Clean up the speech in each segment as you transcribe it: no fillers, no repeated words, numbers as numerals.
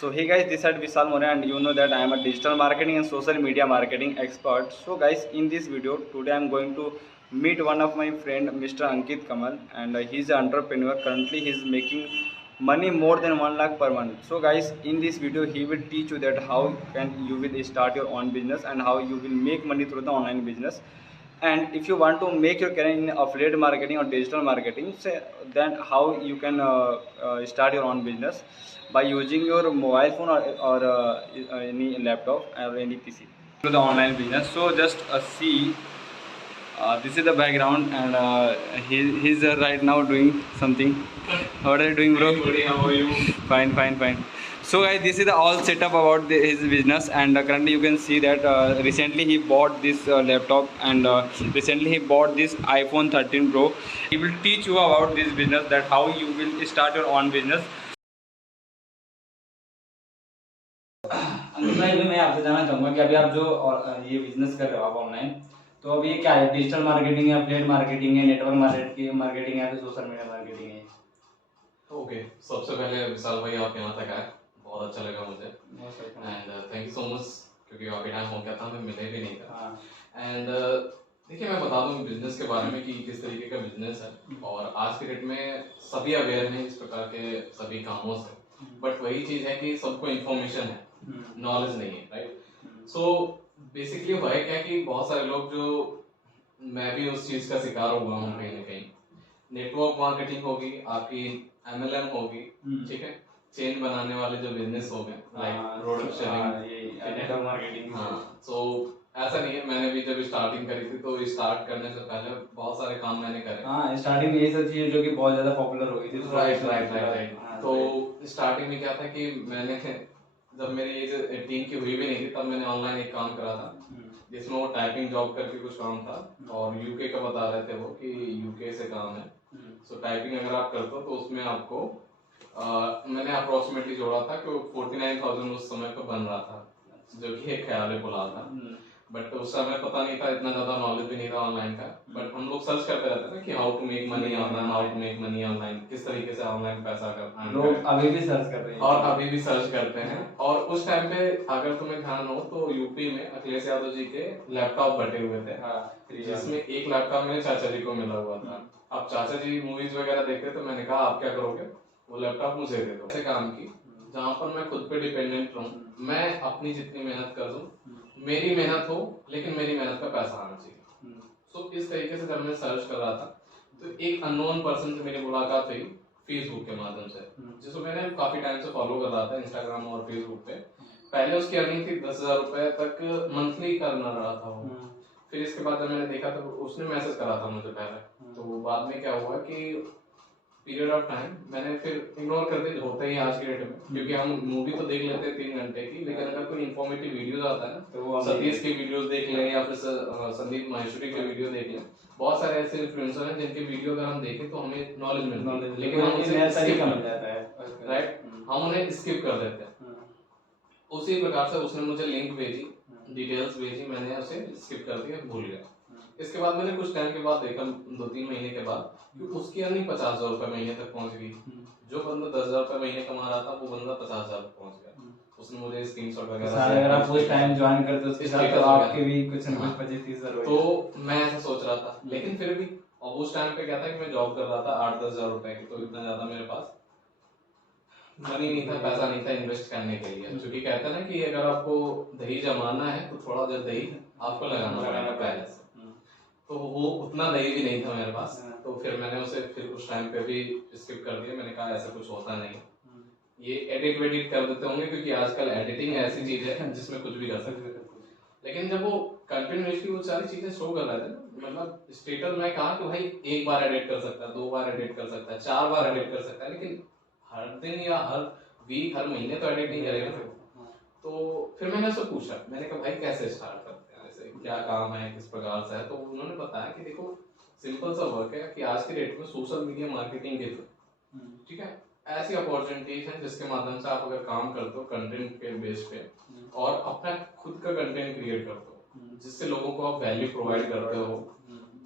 So hey guys, this is Vishal More and you know that I am a digital marketing and social media marketing expert. So guys, in this video today I am going to meet one of my friend Mr. Ankit Kamal, and he is an entrepreneur. Currently he is making money more than 1 lakh per month. So guys, in this video he will teach you that how can you will start your own business and how you will make money through the online business. And if you want to make your career in affiliate marketing or digital marketing, then how you can start your own business by using your mobile phone or any laptop or any PC to the online business. So just see, this is the background, and he's right now doing something. What are you doing, bro? Hey, how are you? Fine, fine, fine. So guys, this is the all setup about his business, and currently you can see that recently he bought this laptop, and recently he bought this iPhone 13 Pro. He will teach you about this business, that how you will start your own business. अंकित भाई, मैं आपसे जानना चाहूँगा कि अभी आप जो ये बिजनेस कर रहे हो आप ऑनलाइन, तो अब ये क्या है? डिजिटल मार्केटिंग है, एफिलिएट मार्केटिंग है, नेटवर्क मार्केटिंग है, फिर सोशल मीडिया मार्केटिंग है? ओके, सबसे पहले विशाल भाई आप यहाँ तक आए, बहुत अच्छा लगा मुझे and thank you so much, क्योंकि काफ़ी टाइम हो गया था, हमें मिले भी नहीं था। एंड देखिए, मैं बता दूँ बिजनेस के बारे में कि किस तरीके का बिजनेस है, और आज के डेट में सभी अवेयर हैं इस प्रकार के सभी कामों से, बट वही चीज़ है कि सबको इन्फॉर्मेशन है, नॉलेज नहीं है, राइट? सो बेसिकली हुआ है क्या कि बहुत सारे लोग, जो मैं भी उस चीज़ का शिकार हुआ हूँ कहीं ना कहीं, नेटवर्क मार्केटिंग होगी, आपकी MLM होगी, ठीक है, चेन बनाने वाले जो बिजनेस हो गए, like product selling, network marketing. हाँ, सो ऐसा नहीं है, मैंने भी जब स्टार्टिंग करी थी तो स्टार्ट करने से पहले बहुत सारे काम मैंने करे। हाँ, स्टार्टिंग में ये सब चीजें जो कि बहुत ज्यादा पॉपुलर हो गई थी। राइट। तो स्टार्टिंग में क्या था कि मैंने जब मेरी एज 18 की हुई भी नहीं थी, तब मैंने ऑनलाइन एक काम करा था, जिसमें वो टाइपिंग जॉब करके कुछ काम था, और यूके का बता रहे थे वो कि यूके से काम है। सो टाइपिंग अगर आप करते हो तो उसमें आपको मैंने अप्रोक्सीमेटली जोड़ा था कि 49,000 उस समय पे बन रहा था, जो कि एक ख्याल बुला था, बट उस समय पता नहीं था, इतना ज्यादा नॉलेज भी नहीं था ऑनलाइन का, बट हम लोग सर्च करते रहते थे कि how to make money online, how to make money online, किस तरीके से ऑनलाइन पैसा करना है। लोग अभी भी सर्च कर रहे हैं, और अभी भी सर्च करते हैं। और उस टाइम पे अगर तुम्हें ध्यान हो तो यूपी में अखिलेश यादव जी के लैपटॉप बटे हुए थे, जिसमें एक लैपटॉप मेरे चाचा जी को मिला हुआ था। अब चाचा जी मूवीज वगैरह देखते, तो मैंने कहा आप क्या करोगे, वो लैपटॉप मुझे दे दो। ऐसे काम की जहाँ पर मैं खुद पे डिपेंडेंट रहूं, मैं अपनी जितनी मेहनत कर दूं, मेरी मेहनत हो, लेकिन मेरी मेहनत का पैसा आना चाहिए। सो इस तरीके से जब मैं सर्च कर रहा था, तो एक अननोन पर्सन से मेरी मुलाकात हुई फेसबुक के माध्यम से, जिसको मैंने काफी टाइम से फॉलो कर रहा था इंस्टाग्राम और फेसबुक पे। पहले उसकी अर्निंग थी 10,000 रुपए तक मंथली करना रहा था वो। फिर इसके बाद जब मैंने देखा तो उसने मैसेज करा था मुझे पहले, तो बाद में क्या हुआ कि पीरियड ऑफ टाइम मैंने फिर इग्नोर कर दिया, होता ही आज के डेट में, क्योंकि हम मूवी तो देख लेते हैं 3 घंटे की, लेकिन अगर कोई इन्फॉर्मेटिव वीडियोस आता है ना, तो सतीश के वीडियोस देख लें या फिर संदीप माहेश्वरी के वीडियो देख लें। बहुत सारे ऐसे इन्फ्लुएंसर हैं जिनके वीडियो अगर हम देखें तो हमें नॉलेज मिलती है, लेकिन हम उसे स्किप कर जाता है, राइट, हम उन्हें स्किप कर देते हैं। उसी प्रकार से उसने मुझे लिंक भेजी, डिटेल्स भेजी, मैंने उसे स्किप कर दिया, भूल गया। इसके बाद मैंने कुछ टाइम के बाद देखा, 2-3 महीने के बाद, कि उसकी अर्निंग 50,000 रुपए महीने तक पहुंच गई। जो बंदा 10,000 रुपए महीने कमा रहा था, वो बंदा 50,000 पहुंच गया। उसने मुझे स्क्रीनशॉट वगैरह, अगर आप उस टाइम ज्वाइन करते हो उसके साथ, तो आपके भी कुछ ना कुछ 25-30 हजार। तो मैं ऐसा सोच रहा था, लेकिन फिर भी अब उस टाइम पे क्या था कि मैं जॉब कर रहा था 8-10 हजार रुपए की, तो इतना ज्यादा मेरे पास मनी नहीं था, पैसा नहीं था इन्वेस्ट करने के लिए। क्योंकि कहते हैं ना कि अगर आपको दही जमाना है तो थोड़ा देर दही आपको लगाना पड़ेगा पहले से, तो वो उतना दही भी नहीं था मेरे पास। तो फिर मैंने उसे फिर उस टाइम पे भी स्किप कर दिया। मैंने कहा ऐसा कुछ होता नहीं, ये एडिट वेडिट कर देते होंगे, क्योंकि आजकल एडिटिंग ऐसी चीज है जिसमें कुछ भी कर सकते हैं। लेकिन जब वो कंटिन्यूअसली वो सारी चीजें शो कर रहे थे, मतलब स्टेटस में कहा कि भाई एक बार एडिट कर सकता है, 2 बार एडिट कर सकता है, 4 बार एडिट कर सकता है, लेकिन हर दिन या हर वीक, हर महीने तो एडिट नहीं करेगा ना। तो फिर मैंने उससे पूछा, मैंने कहा भाई कैसे स्टार्ट करते हैं, ऐसे क्या काम है, किस प्रकार से है। तो उन्होंने बताया कि देखो सिंपल सा वर्क है कि आज के डेट में सोशल मीडिया मार्केटिंग के थ्रू, ठीक है, ऐसी अपॉर्चुनिटीज हैं जिसके माध्यम से आप अगर काम करते हो कंटेंट के बेस पे, और अपना खुद का कंटेंट क्रिएट करते हो, जिससे लोगों को आप वैल्यू प्रोवाइड करते हो,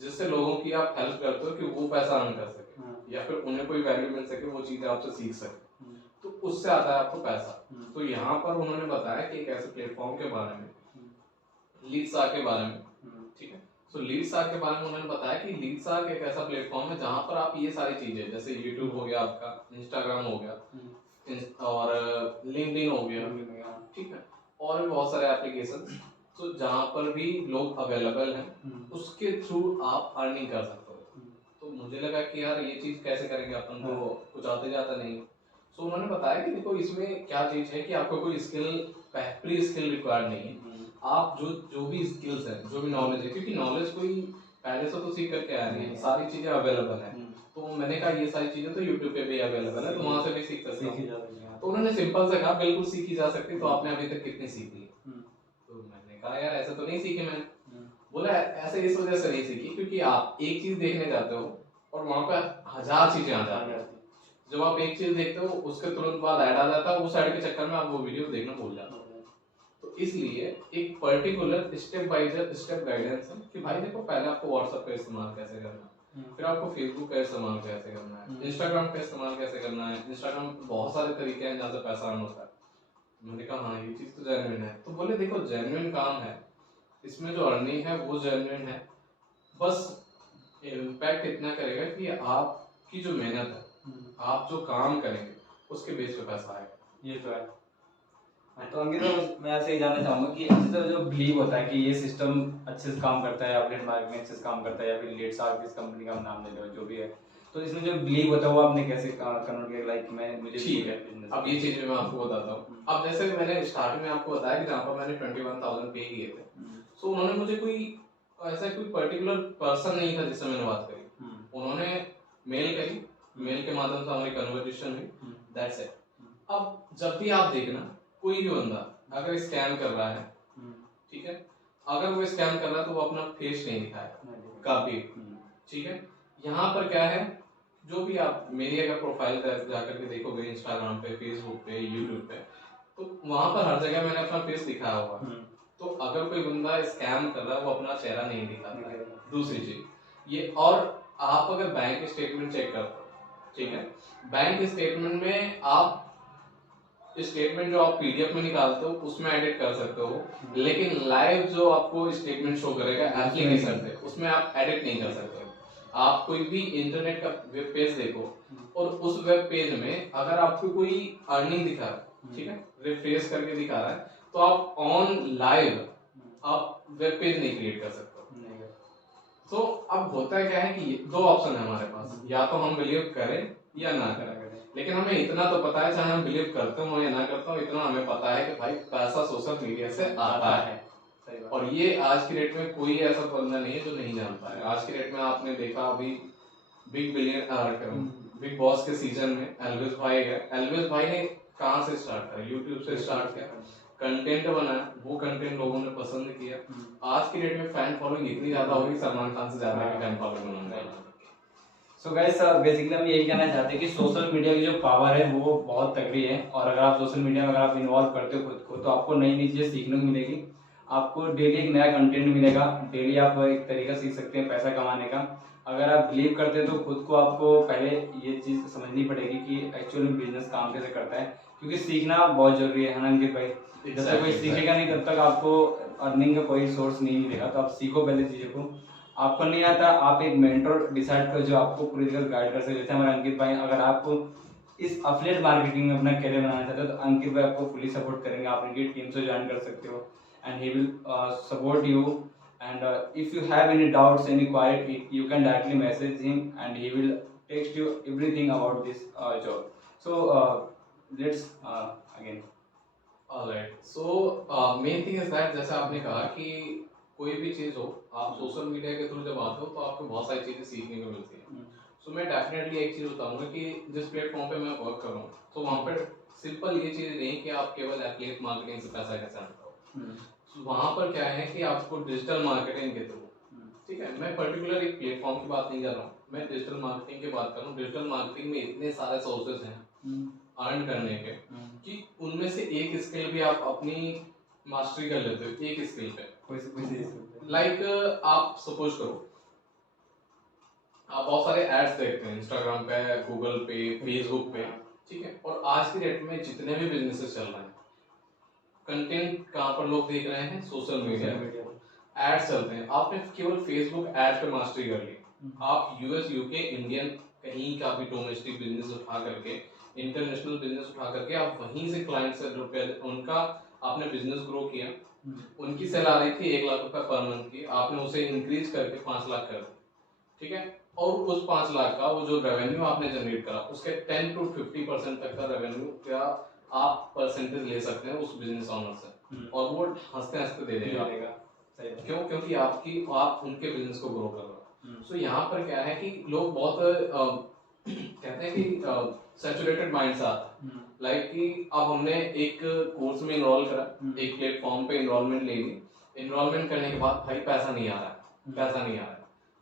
जिससे लोगों की आप हेल्प करते हो कि वो पैसा अर्न कर सके, या फिर उन्हें कोई वैल्यू मिल सके, वो चीजें आपसे सीख सके। तो उससे आता है आपको पैसा। तो यहाँ पर उन्होंने बताया कि एक ऐसे प्लेटफॉर्म के बारे में, लीड्सआर्क के बारे में, ठीक है। सो लीड्सआर्क के बारे में उन्होंने बताया कि लीड्सआर्क एक ऐसा प्लेटफॉर्म है जहाँ पर आप ये सारी चीजें, जैसे यूट्यूब हो गया आपका, इंस्टाग्राम हो गया, और लिंक्डइन हो गया, ठीक है, और भी बहुत सारे एप्लीकेशन, तो जहाँ पर भी लोग अवेलेबल हैं उसके थ्रू आप अर्निंग कर सकते हो। तो मुझे लगा कि यार ये चीज कैसे करेंगे अपन, तो कुछ आते जाता नहीं। सो उन्होंने बताया कि देखो इसमें क्या चीज है कि आपको कोई स्किल, प्री स्किल रिक्वायर्ड नहीं है। आप जो भी स्किल्स है, जो भी नॉलेज है, क्योंकि नॉलेज कोई पहले से तो सीख करके आया नहीं है, सारी चीजें अवेलेबल है। तो मैंने कहा ये सारी चीजें तो यूट्यूब पे भी अवेलेबल है, तो वहां से भी सीख सकते हो। तो उन्होंने सिंपल से कहा बिल्कुल सीखी जा सकती, तो आपने अभी तक कितनी सीख ली? तो मैंने कहा यार ऐसा तो नहीं सीखी मैंने। बोला ऐसे इस वजह से नहीं सीखी क्योंकि आप एक चीज देखने जाते हो और वहां पे 1000 चीजें आ जाती है। जब आप एक चीज देखते हो उसके तुरंत बाद ऐड आ जाता है, उस ऐड के चक्कर में आप वो वीडियो देखना भूल जाते हो। तो इसलिए एक particular step by step guidance है कि भाई देखो पहले आपको व्हाट्सएप का इस्तेमाल कैसे करना है, फिर आपको फेसबुक का इस्तेमाल कैसे करना है, इंस्टाग्राम का इस्तेमाल कैसे करना है। इंस्टाग्राम बहुत सारे तरीके हैं जहाँ से पैसा अर्न होता है। मैंने कहा हाँ ये चीज तो जेन्युइन है। तो बोले देखो जेन्युइन काम है, इसमें जो अर्निंग है वो जेन्युइन है, बस इम्पैक्ट इतना करेगा कि आपकी जो मेहनत है, आप जो काम करेंगे उसके बेस पे पैसा आएगा। ये तो है। तो अंकित मैं ऐसे ही जानना चाहूंगा कि जैसे जो बिलीव होता है कि ये सिस्टम अच्छे से काम करता है, अपडेट मार्केटिंग अच्छे से काम करता है, या फिर लीड्सआर्क इस कंपनी का नाम ले लो जो भी है, तो इसमें जो बिलीव होता है वो आपने कैसे कन्वर्ट किया? लाइक मैं मुझे ठीक है, अब ये चीज मैं आपको बताता हूँ। अब जैसे मैंने स्टार्टिंग में आपको बताया कि जहाँ पर मैंने 21,000 पे किए थे, तो उन्होंने मुझे कोई ऐसा कोई पर्टिकुलर पर्सन नहीं था जिससे मैंने बात करी। उन्होंने मेल करी, मेल के माध्यम से हमारी कन्वर्सेशन हुई, दैट्स इट। अब जब भी आप देखना कोई भी बंदा अगर स्कैम कर रहा है, ठीक है, अगर वो स्कैम कर रहा है तो वो अपना फेस नहीं दिखाएगा कभी, ठीक है। यहाँ पर क्या है, जो भी आप मेरी अगर प्रोफाइल जाकर के देखोगे इंस्टाग्राम पे, फेसबुक पे, यूट्यूब पे, तो वहां पर हर जगह मैंने अपना फेस दिखाया होगा। तो अगर कोई बंदा स्कैम कर रहा है वो अपना चेहरा नहीं दिखाता है। दूसरी चीज ये, और आप अगर बैंक स्टेटमेंट चेक करते हो, ठीक है, बैंक स्टेटमेंट में आप स्टेटमेंट जो आप पीडीएफ में निकालते हो उसमें एडिट कर सकते हो, लेकिन लाइव जो आपको स्टेटमेंट शो करेगा एप्लीकेशन पे उसमें आप एडिट नहीं कर सकते। आप कोई भी इंटरनेट का वेब पेज देखो और उस वेब पेज में अगर आपको कोई अर्निंग दिखा रहा है, ठीक है, रिफ्रेश करके दिखा रहा है, तो आप ऑन लाइव आप वेब पेज नहीं क्रिएट कर सकते। तो अब होता है क्या है कि दो ऑप्शन है हमारे पास, या तो हम बिलीव करें या ना करें। लेकिन हमें इतना तो पता है, चाहे हम बिलीव करते हो या ना करते हो, इतना हमें पता है कि भाई पैसा सोशल मीडिया से आता है। और ये आज की डेट में कोई ऐसा बंदा नहीं है जो नहीं जानता है। आज की डेट में आपने देखा अभी बिग बॉस के सीजन में एल्विस भाई है, एल्विस भाई ने कहाँ से स्टार्ट करा? यूट्यूब से स्टार्ट किया, कंटेंट बनाया, वो कंटेंट लोगों ने पसंद किया। आज की डेट में फैन फॉलोइंग इतनी ज्यादा होगी, सलमान खान से ज्यादा की फैन फॉलोइंग उन्होंने। सो गाइस बेसिकली हम यही कहना चाहते हैं कि सोशल मीडिया की जो पावर है वो बहुत तगड़ी है, और अगर आप सोशल मीडिया में अगर आप इन्वॉल्व करते हो खुद को, तो आपको नई नई चीज़ें सीखने को मिलेगी, आपको डेली एक नया कंटेंट मिलेगा, डेली आप एक तरीका सीख सकते हैं पैसा कमाने का। अगर आप बिलीव करते हैं तो खुद को आपको पहले ये चीज़ समझनी पड़ेगी कि एक्चुअली बिजनेस काम कैसे करता है, क्योंकि सीखना बहुत जरूरी है ना अंकित भाई? जब तक कोई सीखेगा नहीं तब तक आपको अर्निंग का कोई सोर्स नहीं मिलेगा। तो आप सीखो पहले चीज़ों को, आपको नहीं आता आप एक मेंटर डिसाइड करो जो आपको पूरी तरह गाइड कर सके। जैसे हमारे अंकित भाई, अगर आपको इस अफिलिएट मार्केटिंग में अपना करियर बनाना चाहते हो तो अंकित भाई आपको फुली सपोर्ट करेंगे, आप इनकी टीम से ज्वाइन कर सकते हो, and he will support you. And if you have any doubts, any query, you can directly message him and he will text you everything about this job. So let's again. Alright, so main thing is that जैसे आपने कहा कि कोई भी चीज हो, आप social media के थ्रू जब आते हो तो आपको बहुत सारी चीजें सीखने को मिलती है। सो मैं डेफिनेटली एक चीज बताऊंगा कि जिस प्लेटफॉर्म पे मैं वर्क कर रहा हूँ, तो वहाँ पर सिंपल ये चीज नहीं कि आप केवल एफिलिएट मार्केटिंग से पैसा कैसे आना हो। तो वहाँ पर क्या है कि आपको डिजिटल मार्केटिंग के थ्रू, ठीक है, मैं पर्टिकुलर एक प्लेटफॉर्म की बात नहीं कर रहा हूँ, मैं डिजिटल मार्केटिंग की बात कर रहा हूँ। डिजिटल मार्केटिंग में इतने सारे सोर्सेज हैं अर्न करने के कि उनमें से एक स्किल भी आप अपनी मास्टरी कर लेते हो एक स्किल पे। लाइक आप सपोज करो आप बहुत सारे एड्स देखते हैं इंस्टाग्राम पे, गूगल पे, फेसबुक पे, ठीक है। और आज की डेट में जितने भी बिजनेसेस चल रहे हैं, कंटेंट कहाँ पर लोग देख रहे हैं? सोशल मीडिया पर एड्स चलते हैं। आपने केवल फेसबुक एड पे मास्टरी कर ली, आप यूएस, यूके, इंडियन कहीं का भी डोमेस्टिक बिजनेस उठा करके, इंटरनेशनल बिजनेस उठा करके आप वहीं से क्लाइंट से रुपया, उनका आपने बिजनेस ग्रो किया, उनकी सेल आ रही थी 1 लाख रुपए पर मंथ की, आपने उसे इंक्रीज करके 5 लाख कर दिया, ठीक है। और उस 5 लाख का वो जो रेवेन्यू आपने जनरेट करा, उसके 10 to 50% तक का रेवेन्यू क्या आप परसेंटेज ले सकते हैं उस बिजनेस ऑनर से, और वो हंसते हंसते दे देगा। क्यों? क्योंकि आप उनके बिजनेस को ग्रो कर रहे हो। सो यहाँ पर क्या है कि लोग बहुत कहते हैं कि सैचुरेटेड माइंड से आता है, लाइक कि अब हमने एक कोर्स में इनरोल करा, एक प्लेटफॉर्म पे इनरोलमेंट ले ली, इनरोलमेंट करने के बाद भाई पैसा नहीं आ रहा है, पैसा नहीं आ रहा है।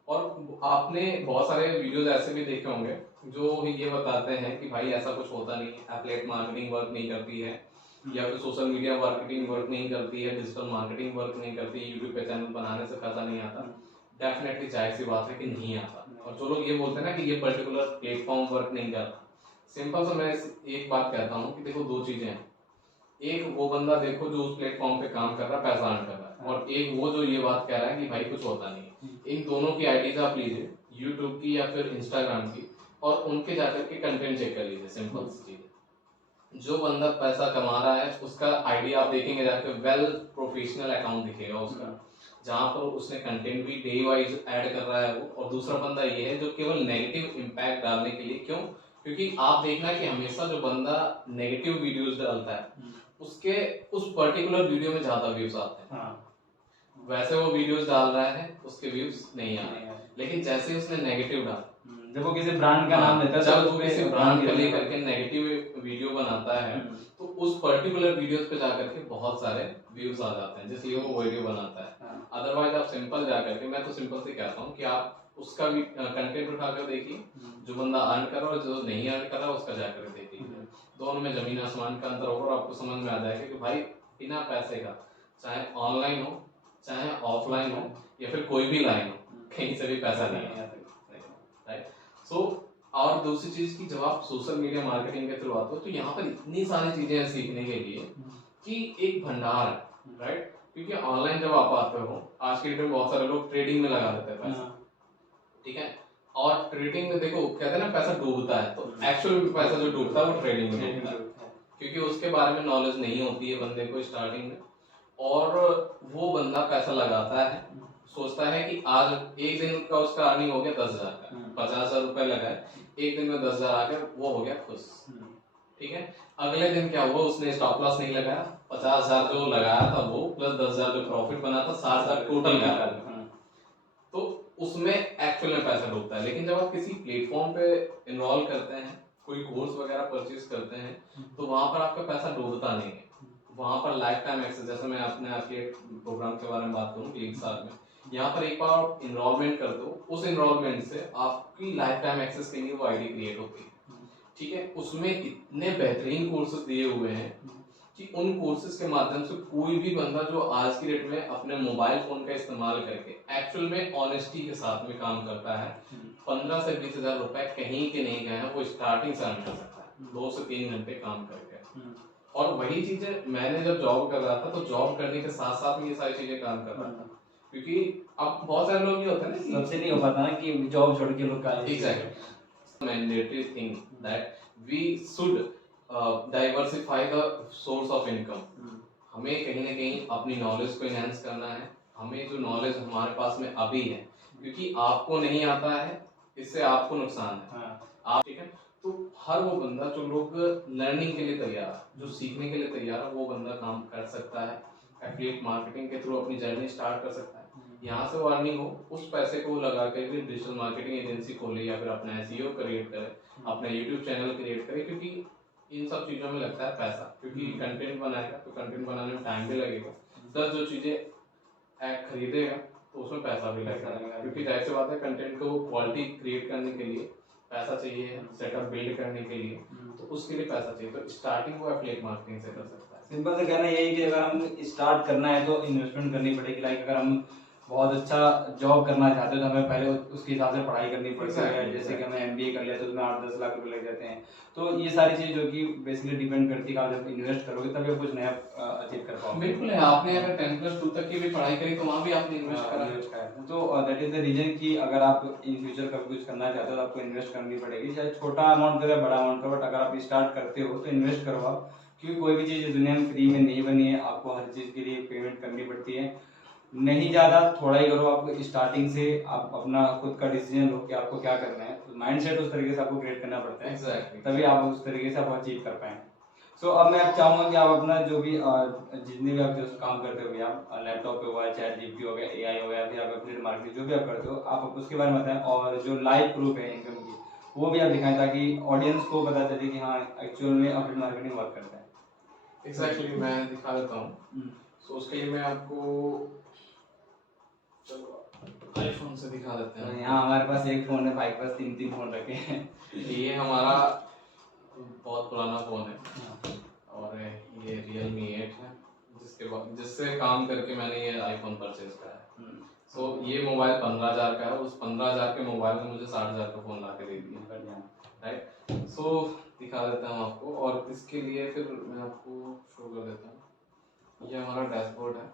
और आपने बहुत सारे वीडियोस ऐसे भी देखे होंगे जो ये बताते हैं कि भाई ऐसा कुछ होता नहीं है, एफिलिएट मार्केटिंग वर्क नहीं करती है, या फिर सोशल मीडिया मार्केटिंग वर्क नहीं करती है, डिजिटल मार्केटिंग वर्क नहीं करती है, यूट्यूब पे चैनल बनाने से पैसा नहीं आता। डेफिनेटली जाहिर सी बात है कि नहीं आता। और जो लोग ये बोलते हैं ना कि ये पर्टिकुलर प्लेटफॉर्म वर्क नहीं करता, सिंपल सा मैं एक बात कहता हूँ कि देखो दो चीजें हैं, एक वो बंदा देखो जो उस प्लेटफॉर्म पे काम कर रहा है, पैसा अर्न कर रहा है, और एक वो जो ये बात कह रहा है कि भाई कुछ होता नहीं है। इन दोनों की आईडीज आप लीजिए, यूट्यूब की या फिर इंस्टाग्राम की, और उनके जाकर के कंटेंट चेक कर लीजिए। सिंपल सी चीज, जो बंदा पैसा कमा रहा है उसका आईडी आप देखेंगे जाकर, वेल प्रोफेशनल अकाउंट दिखेगा उसका, जहां पर उसने कंटेंट भी डे वाइज ऐड कर रहा है वो। और दूसरा बंदा ये है जो केवल नेगेटिव इम्पैक्ट डालने के लिए, क्यों? क्योंकि आप देखना कि हमेशा जो बंदा नेगेटिव वीडियोस डालता है उसके उस पर्टिकुलर वीडियो में ज्यादा व्यूज आते हैं। वैसे वो वीडियोस डाल रहा है, उसके व्यूज नहीं आ रहे, लेकिन जैसे उसने नेगेटिव डाला, जब वो किसी ब्रांड का नाम लेता है, जब वो किसी ब्रांड को लेकर के नेगेटिव वीडियो बनाता है, तो उस पर्टिकुलर वीडियोस पे जाकर के बहुत सारे व्यूज आ जाते हैं, जिसलिए वो वीडियो बनाता है। अदरवाइज आप सिंपल जाकर के, मैं तो सिंपल से कहता हूँ कि आप उसका भी कंटेंट उठाकर देखिए, जो बंदा अर्न कर रहा है और जो नहीं अर्न कर रहा है उसका जाकर देखिए, दोनों में जमीन आसमान का अंतर होगा, और आपको समझ में आ जाएगा कि भाई बिना पैसे का, चाहे ऑनलाइन हो चाहे ऑफलाइन हो या फिर कोई भी लाइन हो, कहीं से भी पैसा नहीं है, राइट। सो और दूसरी चीज की, जब आप सोशल मीडिया मार्केटिंग के थ्रू आते हो तो यहाँ पर इतनी सारी चीजें हैं सीखने के लिए कि एक भंडार है, राइट। क्योंकि ऑनलाइन जब आप आते हो, आज के डेट में बहुत सारे लोग ट्रेडिंग में लगा देते हैं पैसा, ठीक है। और ट्रेडिंग में देखो कहते हैं ना पैसा डूबता है, तो एक्चुअल पैसा जो डूबता है वो ट्रेडिंग में डूबता है, क्योंकि उसके बारे में नॉलेज नहीं होती है बंदे को स्टार्टिंग में, और वो बंदा पैसा लगाता है, सोचता है कि आज एक दिन का उसका अर्निंग हो गया 10,000 का, 50,000 रुपए लगाए, एक दिन में 10,000 आ गया, वो हो गया खुश, ठीक है। अगले दिन क्या हुआ, उसने स्टॉप लॉस नहीं लगाया, 50,000 जो लगाया था वो प्लस 10,000 जो प्रॉफिट बना था, 60,000 टोटल गया, तो उसमें एक्चुअल में पैसा डूबता है। लेकिन जब आप किसी प्लेटफॉर्म पे इनरोल करते हैं, कोई कोर्स वगैरह परचेज करते हैं, तो वहां पर आपका पैसा डूबता नहीं है, वहां पर लाइफ टाइम एक्सेस, जैसे मैं अपने एफिलिएट प्रोग्राम के बारे में बात करूं कि 1 साल में, यहाँ पर एक बार आप इनरोलमेंट करते हो, उस इनरोलमेंट से आपकी लाइफ टाइम एक्सेस के लिए वो आईडी क्रिएट होती है, ठीक है। उसमें इतने बेहतरीन कोर्सेज दिए हुए हैं कि उन कोर्सेज के माध्यम से कोई भी बंदा जो आज की डेट में अपने मोबाइल फोन का इस्तेमाल करके एक्चुअल में ऑनेस्टी के साथ में काम करता है, 15 से 20,000 रुपए कहीं के नहीं गए हैं, वो स्टार्टिंग से अर्न कर सकता है 2 से 3 घंटे काम करके। और वही चीजें मैंने जब जॉब कर रहा था, तो जॉब करने के साथ साथ में ये सारी चीजें काम कर रहा था, क्योंकि अब बहुत सारे लोग ये होते हैं ना कि सबसे नहीं हो पाता ना कि जॉब छोड़ के लोग exactly mandatory thing that we should diversify the source of income. हमें कहीं ना कहीं अपनी नॉलेज को एनहांस करना है, हमें जो नॉलेज हमारे पास में अभी है, क्योंकि आपको नहीं आता है इससे आपको नुकसान है, आप, ठीक है। तो हर वो बंदा जो लोग लर्निंग के लिए तैयार है, जो सीखने के लिए तैयार है, वो बंदा काम कर सकता है, एफिलिएट मार्केटिंग के थ्रू अपनी जर्नी स्टार्ट कर सकता है, यहाँ से वो अर्निंग हो, उस पैसे को लगा कर डिजिटल मार्केटिंग एजेंसी खोले या फिर अपना एसईओ क्रिएट करे, अपना यूट्यूब चैनल क्रिएट करे, क्योंकि इन सब चीजों में लगता है पैसा, क्योंकि कंटेंट बनाएगा तो कंटेंट बनाने में टाइम भी लगेगा, प्लस जो चीजें ऐप खरीदेगा तो उसमें पैसा भी लगेगा, क्योंकि जाहिर सी बात है कंटेंट को क्वालिटी क्रिएट करने के लिए पैसा चाहिए, सेटअप बिल्ड करने के लिए, तो उसके लिए पैसा चाहिए, तो स्टार्टिंग वो एफिलिएट मार्केटिंग से कर सकता है। सिंपल से कहना यही कि अगर हम स्टार्ट करना है तो इन्वेस्टमेंट करनी पड़ेगी, लाइक अगर हम बहुत अच्छा जॉब करना चाहते हो तो हमें पहले उसके हिसाब से पढ़ाई करनी पड़ती है। Exactly, जैसे कि exactly. हमें MBA कर लिया तो उसमें 8-10 लाख रुपए लग जाते हैं। तो ये सारी चीज़ जो कि बेसिकली डिपेंड करती है कि आप जब इन्वेस्ट करोगे तभी आप कुछ नया अचीव कर पाओगे। बिल्कुल है, आपने अगर 10+2 तक की भी पढ़ाई करी तो वहाँ भी आपने इन्वेस्ट करा है। इन्वेस्ट करा है। तो दैट इज द रीजन कि अगर आप इन फ्यूचर कभी कुछ करना चाहते हो तो आपको इन्वेस्ट करनी पड़ेगी, चाहे छोटा अमाउंट करो या बड़ा अमाउंट करो, बट अगर आप स्टार्ट करते हो तो इन्वेस्ट करो आप, क्योंकि कोई भी चीज़ इस दुनिया में फ्री में नहीं बनी है, आपको हर चीज़ के लिए पेमेंट करनी पड़ती है। नहीं ज़्यादा, थोड़ा ही करो। आपको स्टार्टिंग से आप अपना खुद का डिसीजन लो कि आपको क्या करना है, तो माइंड सेट उस तरीके से आपको क्रिएट करना पड़ता है। Exactly. तभी आप उस तरीके से आप अचीव कर पाएँ। सो अब मैं चाहूँगा कि आप अपना जो भी जितने भी आप जो काम करते हो आप लैपटॉप पे हुआ, चैट जीपीटी हो गया, AI हो गया, फिर आप एफिलिएट मार्केटिंग जो भी आप करते हो, आप उसके बारे में बताएं, और जो लाइव प्रूफ है इनकम की वो भी आप दिखाएं, ताकि ऑडियंस को पता चले कि हाँ एक्चुअल में एफिलिएट मार्केटिंग वर्क करता है। एग्जैक्टली मैं दिखा देता हूँ। सो उसके लिए मैं आपको आईफोन से दिखा देते हैं। यहाँ हमारे पास एक फोन है, भाई के पास 3-3 फोन रखे हैं। ये हमारा बहुत पुराना फोन है और ये Realme 8 है, जिससे काम करके मैंने ये आईफोन परचेज करा है। सो ये मोबाइल 15,000 का है, उस 15,000 के मोबाइल में मुझे 60,000 का फोन ला के दे दिया, राइट। सो दिखा देता हूँ आपको, और इसके लिए फिर मैं आपको शो कर देता हूँ। ये हमारा डैशबोर्ड है,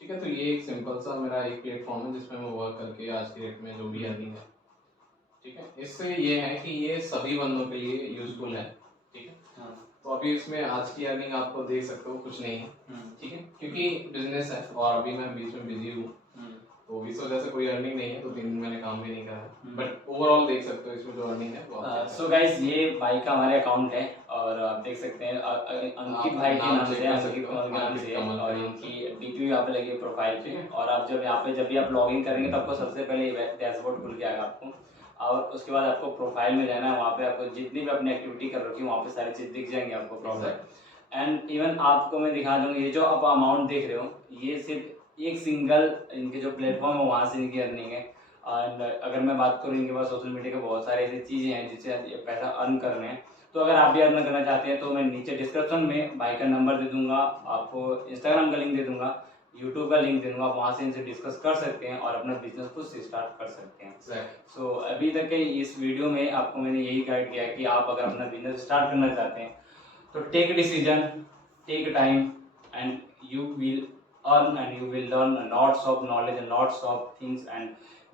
ठीक है। तो ये एक सिंपल सा मेरा एक प्लेटफॉर्म है जिसमें मैं वर्क करके आज की डेट में जो भी अर्निंग है, ठीक है। इससे ये है कि ये सभी बंदों के लिए यूजफुल है, ठीक है। तो अभी इसमें आज की अर्निंग आपको देख सकते हो, कुछ नहीं है, ठीक है, क्योंकि बिजनेस है और अभी मैं बीच में बिजी हूँ, तो इस वजह से कोई अर्निंग नहीं है, तो 3 दिन मैंने काम भी नहीं करा, बट ओवरऑल देख सकते हो इसमें जो अर्निंग है। सो गाइस ये भाई का हमारे अकाउंट है, और आप देख सकते हैं अंकित भाई के नाम से, अंकित कमल के नाम से, और इनकी डीपी यहाँ पे लगी है प्रोफाइल पे। और आप जब यहाँ पे जब भी आप लॉगिन करेंगे तो आपको सबसे पहले डैशबोर्ड खुल के आएगा आपको, और उसके बाद आपको प्रोफाइल में जाना है। वहाँ पे आपको जितनी भी अपनी एक्टिविटी कर रखी है वहाँ पे सारी चीज़ दिख जाएंगी आपको प्रॉपर। एंड इवन आपको मैं दिखा दूँगा, ये जो आप अमाउंट देख रहे हो ये सिर्फ एक सिंगल इनके जो प्लेटफॉर्म है वहाँ से इनकी अर्निंग है। एंड अगर मैं बात करूँ, इनके पास सोशल मीडिया के बहुत सारे ऐसी चीज़ें हैं जिससे ये पैसा अर्न कर रहे हैं। तो अगर आप भी अर्न करना चाहते हैं तो मैं नीचे डिस्क्रिप्शन में भाई का नंबर दे दूंगा, आपको इंस्टाग्राम का लिंक दे दूंगा, यूट्यूब का लिंक दे दूंगा, आप वहाँ से इनसे डिस्कस कर सकते हैं और अपना बिजनेस खुद से स्टार्ट कर सकते हैं। सो अभी तक के इस वीडियो में आपको मैंने यही गाइड किया है कि आप अगर अपना बिजनेस स्टार्ट करना चाहते हैं तो take decision, take time, and you will earn and you will learn lots of knowledge and lots of things, and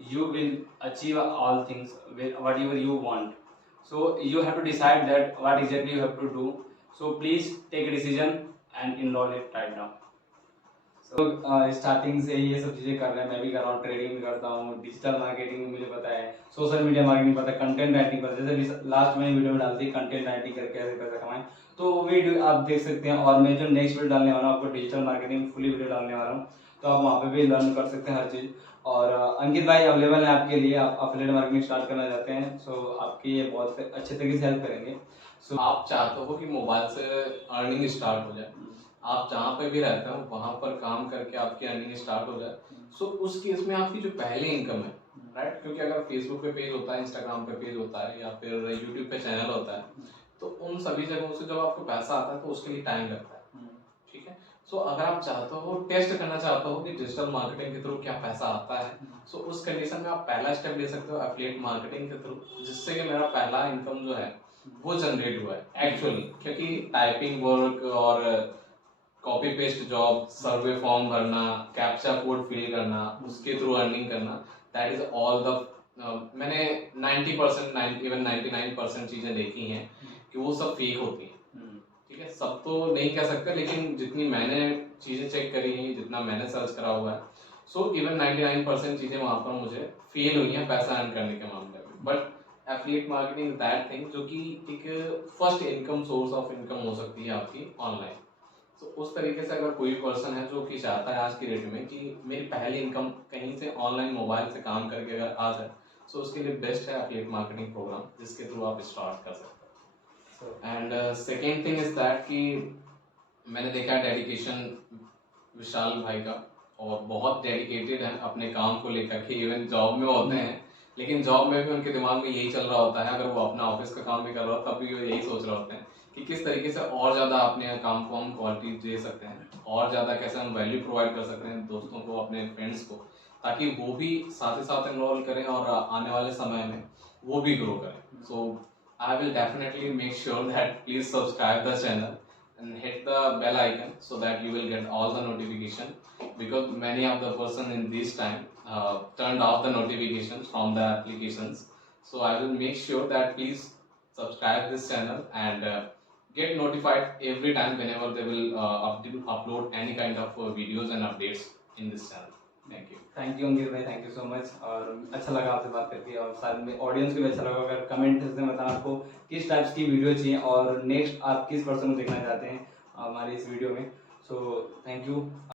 you will achieve all things with whatever you want. So you have to decide that what exactly you have to do. So please take a decision and enroll it right now. So starting से ये सब चीज़ें कर रहे हैं, मैं भी कर रहा हूँ, ट्रेडिंग भी करता हूँ, डिजिटल मार्केटिंग भी मुझे पता है, सोशल मीडिया मार्केटिंग पता है, कंटेंट राइटिंग पता है। जैसे लास्ट में वीडियो में डालती है कंटेंट राइटिंग करके कैसे पैसा कमाएं, तो वो वीडियो आप देख सकते हैं। और मैं जो नेक्स्ट वीडियो डालने वाला हूँ आपको डिजिटल मार्केटिंग फुली वीडियो डालने वाला हूँ, तो आप वहाँ पे भी लर्न कर सकते हैं हर चीज़। और अंकित भाई अवेलेबल है आपके लिए, आप एफिलिएट मार्केटिंग स्टार्ट करना चाहते हैं, सो आपकी ये बहुत अच्छे तरीके से हेल्प करेंगे। सो आप चाहते हो कि मोबाइल से अर्निंग स्टार्ट हो जाए, आप जहाँ पे भी रहते हो वहाँ पर काम करके आपकी अर्निंग स्टार्ट हो जाए, सो उस केस में आपकी जो पहली इनकम है, राइट, क्योंकि अगर फेसबुक पे पेज होता है, इंस्टाग्राम पे पेज होता है, या फिर यूट्यूब पे चैनल होता है, तो उन सभी जगहों से जब आपको पैसा आता है तो उसके लिए टाइम लगता है, ठीक है। सो अगर आप चाहते हो, टेस्ट करना चाहते हो कि डिजिटल मार्केटिंग के थ्रू क्या पैसा आता है, सो उस कंडीशन में आप पहला स्टेप ले सकते हो एफिलिएट मार्केटिंग के थ्रू, जिससे कि मेरा पहला इनकम जो है वो जनरेट हुआ है एक्चुअली, क्योंकि टाइपिंग वर्क और कॉपी पेस्ट जॉब, सर्वे फॉर्म भरना, कैप्चा कोड फिल करना, उसके थ्रू अर्निंग करना, दैट इज ऑल द मैंने 90% इवन 99% चीजें देखी हैं कि वो सब फेक होती हैं, ठीक है। सब तो नहीं कह सकते, लेकिन जितनी मैंने चीजें चेक करी हैं, जितना मैंने सर्च करा हुआ है, सो इवन 99% चीजें वहां पर मुझे फेल हुई हैं पैसा अर्न करने के मामले में। But affiliate marketing that thing जो कि एक first income source of income हो सकती है आपकी ऑनलाइन। तो उस तरीके से अगर कोई पर्सन है जो कि चाहता है आज की डेट में कि मेरी पहली इनकम कहीं से ऑनलाइन मोबाइल से काम करके अगर आ जाए, सो उसके लिए बेस्ट है एफिलिएट मार्केटिंग प्रोग्राम, जिसके थ्रू आप स्टार्ट कर सकते हो। And second thing is that कि मैंने देखा है डेडिकेशन विशाल भाई का, और बहुत डेडिकेटेड है अपने काम को लेकर के, इवन जॉब में होते हैं लेकिन जॉब में भी उनके दिमाग में यही चल रहा होता है, अगर वो अपना ऑफिस का काम भी कर रहा हो तब भी वो यही सोच रहे होते हैं कि किस तरीके से और ज़्यादा अपने काम को हम क्वालिटी दे सकते हैं, और ज़्यादा कैसे हम वैल्यू प्रोवाइड कर सकते हैं दोस्तों को, अपने फ्रेंड्स को, ताकि वो भी साथ ही साथ इन्वॉल्व करें और आने वाले समय में वो भी ग्रो करें. सो I will definitely make sure that please subscribe the channel and hit the bell icon so that you will get all the notification, because many of the person in this time turned off the notifications from the applications. So I will make sure that please subscribe this channel and get notified every time whenever they will upload any kind of videos and updates in this channel. Thank you. Thank you Ankit भाई, thank you so much. और अच्छा लगा आपसे बात करके, और शायद में ऑडियंस को भी अच्छा लगा। अगर कमेंट से बताना आपको किस टाइप्स की वीडियो चाहिए और नेक्स्ट आप किस पर्सन को देखना चाहते हैं हमारी इस वीडियो में। So thank you.